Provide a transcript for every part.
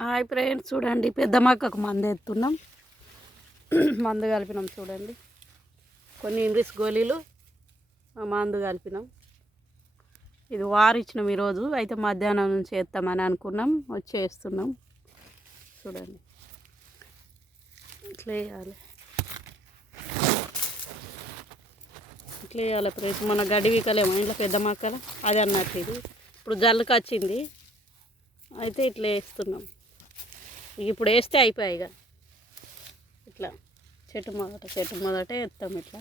Hi friends, చూడండి పెద్ద మొక్కకు మందు ఎత్తున్నాం. మందు కలిపినాం చూడండి. కొన్ని ఇంగ్లీష్ గోళీలు మందు కలిపినాం. ఇది వారిచ్చినాం ఈరోజు. అయితే మధ్యాహ్నం నుంచి వేస్తామని అనుకున్నాం, వచ్చేస్తున్నాం. చూడండి ఇట్లా వేయాలి, ఇట్లా వేయాలి ఫ్రెండ్స్. మన గడ్డి వీకలేమో ఇంట్లో పెద్ద మొక్కలు అది అన్నట్టు. ఇది ఇప్పుడు జల్లుకి వచ్చింది, అయితే ఇట్లా వేస్తున్నాం. ఇప్పుడు వేస్తే అయిపోయాయి. ఇక ఇట్లా చెట్టు మొదట ఎత్తాం. ఇట్లా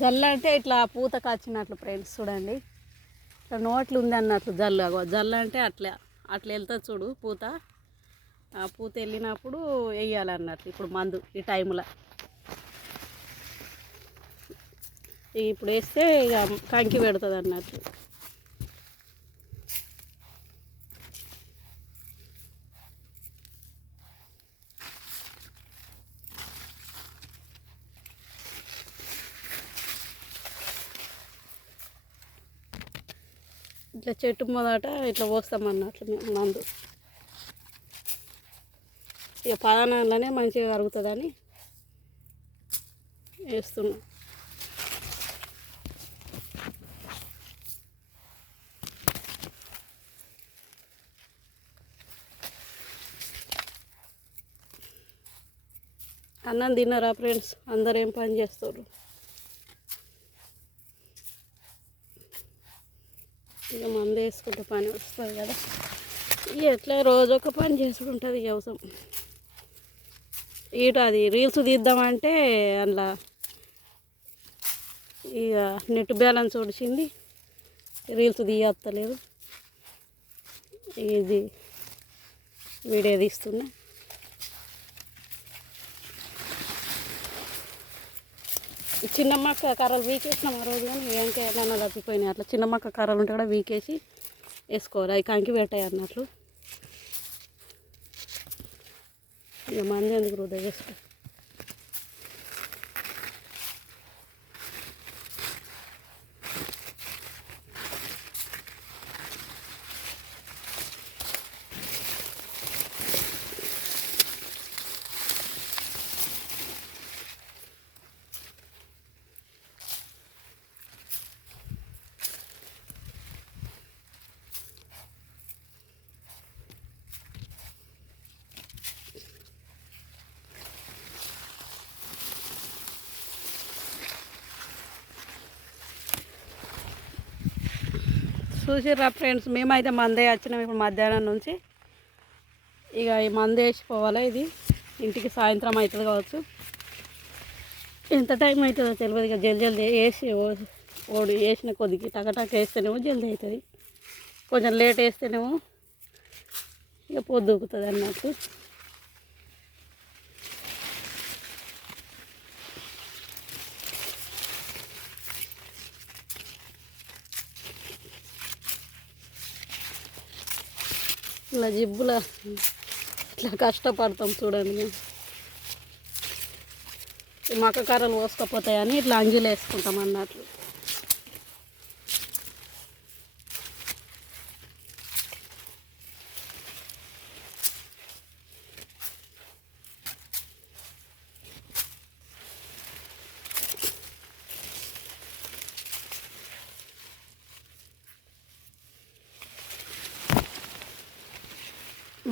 జల్లు అంటే ఇట్లా పూత కాచినట్లు ఫ్రెండ్స్. చూడండి ఇట్లా నోట్లు ఉంది అన్నట్లు జల్లు. జల్లు అంటే అట్లా వెళ్తుంది చూడు పూత. ఆ పూత వెళ్ళినప్పుడు వేయాలన్నట్లు. ఇప్పుడు మందు ఈ టైంలో ఇప్పుడు వేస్తే ఇక కంకి పెడుతుంది అన్నట్లు. ఇట్లా చెట్టు మొదట ఇట్లా పోస్తామన్నట్లు మేము మందు. ఇక పదానంలోనే మంచిగా కరుగుతుందని వేస్తున్నాం. అన్నం తిన్నారా ఫ్రెండ్స్? అందరు ఏం పని చేస్తారు? ఇక మందు వేసుకుంటే పని వస్తుంది కదా. ఇక ఎట్లా రోజు ఒక పని చేసుకుంటుంది వ్యవసాయం. ఇటు అది రీల్స్ తీద్దామంటే అందులో ఇక నెట్ బ్యాలెన్స్ వచ్చింది, రీల్స్ తీయత్తలేదు. ఇది వీడియో తీస్తున్నా. చిన్న మొక్క కర్రలు వీకేసినాం ఆ రోజు, కానీ ఏంటి ఏమన్నా తప్పిపోయినాయి. అట్లా చిన్న మొక్క కర్రలు ఉంటే కూడా వీకేసి వేసుకోవాలి. అవి కంకి పెట్టాయి అన్నట్లు. ఇక మంది ఎందుకు వృధా చేసుకో. చూసిర్రా ఫ్రెండ్స్, మేమైతే మందే వచ్చినాం ఇప్పుడు మధ్యాహ్నం నుంచి. ఇక ఈ మందు వేసిపోవాలి. ఇది ఇంటికి సాయంత్రం అవుతుంది కావచ్చు. ఎంత టైం అవుతుందో తెలియదు. ఇక జల్దీ వేసి వేసిన కొద్దికి టకటక వేస్తేనేమో జల్దీ అవుతుంది. కొంచెం లేట్ వేస్తేనేమో ఇక పొద్దుకుతుంది అన్నట్టు. ఇలా జిబ్బుల ఇట్లా కష్టపడతాం చూడండి. మేము ఈ మక్క కర్రలు పోసుకపోతాయని ఇట్లా అంజీలు వేసుకుంటాం అన్నట్లు.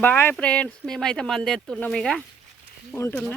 బాయ్ ఫ్రెండ్స్, మేమైతే మంది ఎత్తున్నాం. ఇక ఉంటున్నా.